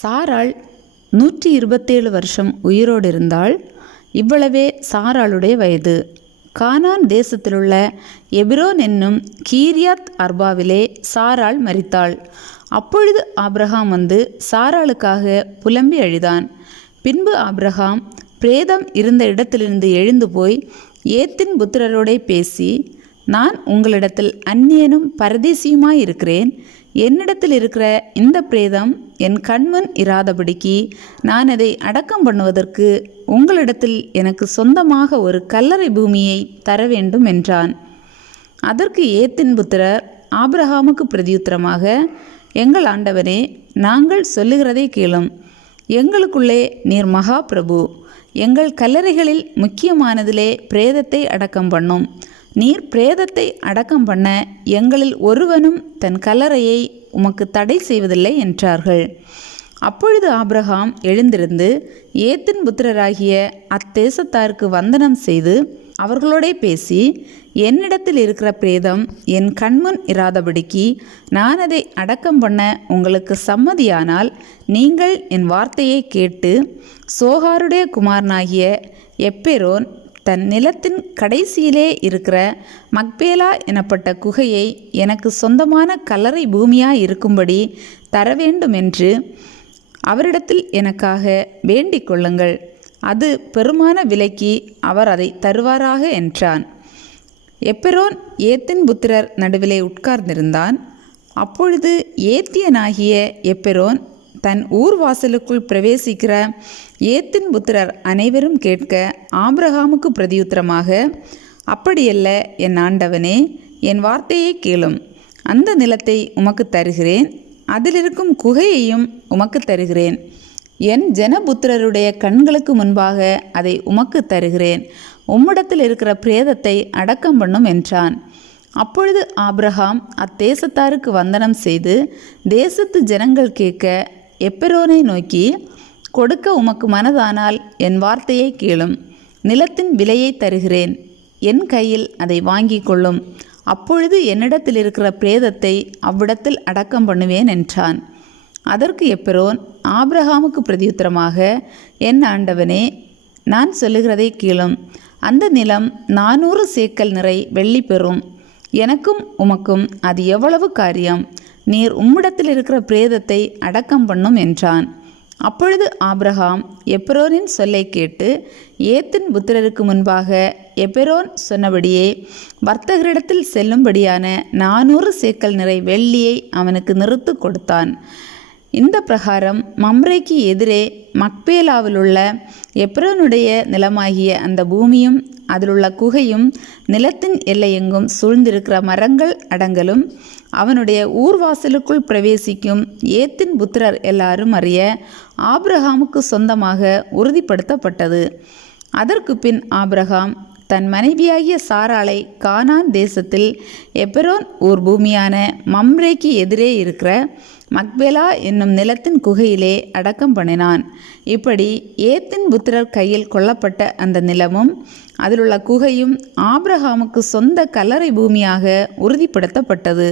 சாராள் 127 வருஷம் உயிரோடு இருந்தாள். இவ்வளவே சாராளுடைய வயது. கானான் தேசத்திலுள்ள எபிரோன் என்னும் கீரியாத் அர்பாவிலே சாராள் மரித்தாள். அப்பொழுது ஆபிரகாம் வந்து சாராளுக்காக புலம்பி அழுதான். பின்பு ஆபிரகாம் பிரேதம் இருந்த இடத்திலிருந்து எழுந்து போய் ஏத்தின் புத்திரரோடே பேசி, நான் உங்களிடத்தில் அந்நியனும் பரதேசியுமாயிருக்கிறேன். என்னிடத்தில் இருக்கிற இந்த பிரேதம் என் கண்முன் இராதபடிக்கு நான் அதை அடக்கம் பண்ணுவதற்கு உங்களிடத்தில் எனக்கு சொந்தமாக ஒரு கல்லறை பூமியை தர வேண்டும் என்றான். அதற்கு ஏத்தின் புத்திரர் ஆபிரகாமுக்கு பிரதியுத்தரமாக, எங்கள் ஆண்டவனே, நாங்கள் சொல்லுகிறதை கேளும். எங்களுக்குள்ளே நீர் மகா பிரபு. எங்கள் கல்லறைகளில் முக்கியமானதிலே பிரேதத்தை அடக்கம் பண்ணும். நீர் பிரேதத்தை அடக்கம் பண்ண எங்களில் ஒருவனும் தன் கல்லறையை உமக்கு தடை செய்வதில்லை என்றார்கள். அப்பொழுது ஆபிரகாம் எழுந்திருந்து ஏத்தின் புத்திரராகிய அத்தேசத்தாருக்கு வந்தனம் செய்து அவர்களோடே பேசி, என்னிடத்தில் இருக்கிற பிரேதம் என் கண்முன் இராதபடிக்கு நான் அதை அடக்கம் பண்ண உங்களுக்கு சம்மதியானால் நீங்கள் என் வார்த்தையை கேட்டு சோகாருடைய குமாரனாகிய எப்பெரோன் தன் நிலத்தின் கடைசியிலே இருக்கிற மக்பேலா எனப்பட்ட குகையை எனக்கு சொந்தமான கல்லறை பூமியாய் இருக்கும்படி தர வேண்டும் என்று அவரிடத்தில் எனக்காக வேண்டிக் கொள்ளுங்கள். அது பெருமான விலைக்கு அவர் அதை தருவாராக என்றான். எப்பெரோன் ஏத்தின் புத்திரர் நடுவிலே உட்கார்ந்திருந்தான். அப்பொழுது ஏத்தியனாகிய எப்பெரோன் தன் ஊர் வாசலுக்குள் பிரவேசிக்கிற ஏத்தின் புத்திரர் அனைவரும் கேட்க ஆபிரகாமுக்கு பிரதியுத்தரமாக, அப்படியல்ல என் ஆண்டவனே, என் வார்த்தையை கேளும். அந்த நிலத்தை உமக்கு தருகிறேன், அதிலிருக்கும் குகையையும் உமக்கு தருகிறேன். என் ஜனபுத்திரருடைய கண்களுக்கு முன்பாக அதை உமக்கு தருகிறேன். உம்மிடத்தில் இருக்கிற பிரேதத்தை அடக்கம் பண்ணும் என்றான். அப்பொழுது ஆபிரகாம் அத்தேசத்தாருக்கு வந்தனம் செய்து தேசத்து ஜனங்கள் கேட்க எப்பெரோனை நோக்கி, கொடுக்க உமக்கு மனதானால் என் வார்த்தையை கேளும். நிலத்தின் விலையை தருகிறேன், என் கையில் அதை வாங்கி கொள்ளும். அப்பொழுது என்னிடத்தில் இருக்கிற பிரேதத்தை அவ்விடத்தில் அடக்கம் பண்ணுவேன் என்றான். அதற்கு எப்பெரோன் ஆபிரகாமுக்கு பிரதியுத்தரமாக, என் ஆண்டவனே, நான் சொல்லுகிறதை கேளும். அந்த நிலம் 400 சேக்கல் நிறை வெள்ளி பெறும். எனக்கும் உமக்கும் அது எவ்வளவு காரியம். நீர் உம்மிடத்தில் இருக்கிற பிரேதத்தை அடக்கம் பண்ணும் என்றான். அப்பொழுது ஆபிரகாம் எப்பெரோனின் சொல்லை கேட்டு ஏத்தின் புத்திரருக்கு முன்பாக எப்பெரோன் சொன்னபடியே வர்த்தகரிடத்தில் செல்லும்படியான 400 சேக்கல் நிறை வெள்ளியை அவனுக்கு நிறுத்து கொடுத்தான். இந்த பிரகாரம் மம்ரேக்கு எதிரே மக்பேலாவிலுள்ள எப்பெரோனுடைய நிலமாகிய அந்த பூமியும் அதிலுள்ள குகையும் நிலத்தின் எல்லையெங்கும் சூழ்ந்திருக்கிற மரங்கள் அடங்கலும் அவனுடைய ஊர்வாசலுக்குள் பிரவேசிக்கும் ஏத்தின் புத்திரர் எல்லாரும் அறிய ஆபிரகாமுக்கு சொந்தமாக உறுதிப்படுத்தப்பட்டது. அதற்கு பின் ஆபிரகாம் தன் மனைவியாகிய சாராளை கானான் தேசத்தில் எப்பெரோன் ஊர் பூமியான மம்ரேக்கு எதிரே இருக்கிற மக்பேலா என்னும் நிலத்தின் குகையிலே அடக்கம் பண்ணினான். இப்படி ஏத்தின் புத்திரர் கையில் கொள்ளப்பட்ட அந்த நிலமும் அதிலுள்ள குகையும் ஆபிரகாமுக்கு சொந்த கல்லறை பூமியாக உறுதிப்படுத்தப்பட்டது.